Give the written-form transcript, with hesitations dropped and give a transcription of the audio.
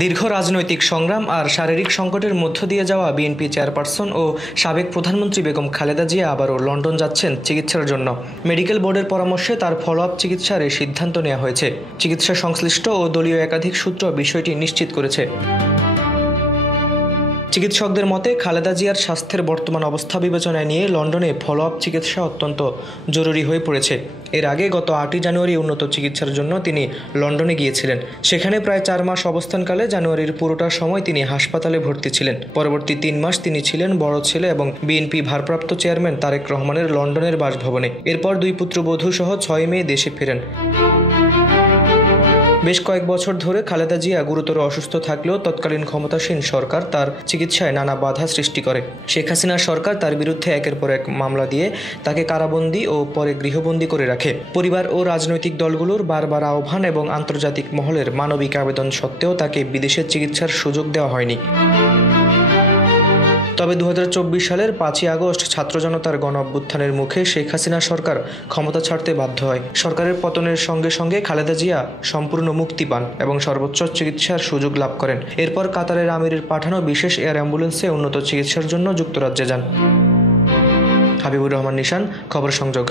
দীর্ঘ রাজনৈতিক সংগ্রাম আর শারীরিক সংকটের মধ্য দিয়ে যাওয়া বিএনপি চেয়ারপারসন ও সাবেক প্রধানমন্ত্রী বেগম খালেদা জিয়া আবারও লন্ডন যাচ্ছেন চিকিৎসার জন্য। মেডিকেল বোর্ডের পরামর্শে তার ফলো আপ চিকিৎসার এই সিদ্ধান্ত নেওয়া হয়েছে। চিকিৎসা সংশ্লিষ্ট ও দলীয় একাধিক সূত্র বিষয়টি নিশ্চিত করেছে। চিকিৎসকদের মতে, খালেদা জিয়ার স্বাস্থ্যের বর্তমান অবস্থা বিবেচনায় নিয়ে লন্ডনে ফলো আপ চিকিৎসা অত্যন্ত জরুরি হয়ে পড়েছে। এর আগে গত 8ই জানুয়ারি উন্নত চিকিৎসার জন্য তিনি লন্ডনে গিয়েছিলেন। সেখানে প্রায় 4 মাস অবস্থানকালে জানুয়ারির পুরোটা সময় তিনি হাসপাতালে ভর্তি ছিলেন। পরবর্তী 3 মাস তিনি ছিলেন বড় ছেলে এবং বিএনপি ভারপ্রাপ্ত চেয়ারম্যান তারেক রহমানের লন্ডনের বাসভবনে। এরপর 2 পুত্রবধূ সহ 6 মে দেশে ফেরেন। বেশ কয়েক বছর ধরে খালেদা জিয়া গুরুতর অসুস্থ থাকলেও তৎকালীন ক্ষমতাসীন সরকার তার চিকিৎসায় নানা বাধা সৃষ্টি করে। শেখ হাসিনার সরকার তার বিরুদ্ধে একের পর এক মামলা দিয়ে তাকে কারাবন্দী ও পরে গৃহবন্দী করে রাখে। পরিবার ও রাজনৈতিক দলগুলোর বারবার আহ্বান এবং আন্তর্জাতিক মহলের মানবিক আবেদন সত্ত্বেও তাকে বিদেশে চিকিৎসার সুযোগ দেওয়া হয়নি। তবে 2024 সালের 5ই আগস্ট ছাত্র জনতার গণ অভ্যুত্থানের মুখে শেখ হাসিনা সরকার ক্ষমতা ছাড়তে বাধ্য হয়। সরকারের পতনের সঙ্গে সঙ্গে খালেদা জিয়া সম্পূর্ণ মুক্তি পান এবং সর্বোচ্চ চিকিৎসার সুযোগ লাভ করেন। এরপর কাতারের আমিরের পাঠানো বিশেষ এয়ার অ্যাম্বুলেন্সে উন্নত চিকিৎসার জন্য যুক্তরাজ্যে যান। হাবিবুর রহমান নিশান, খবর সংযোগ।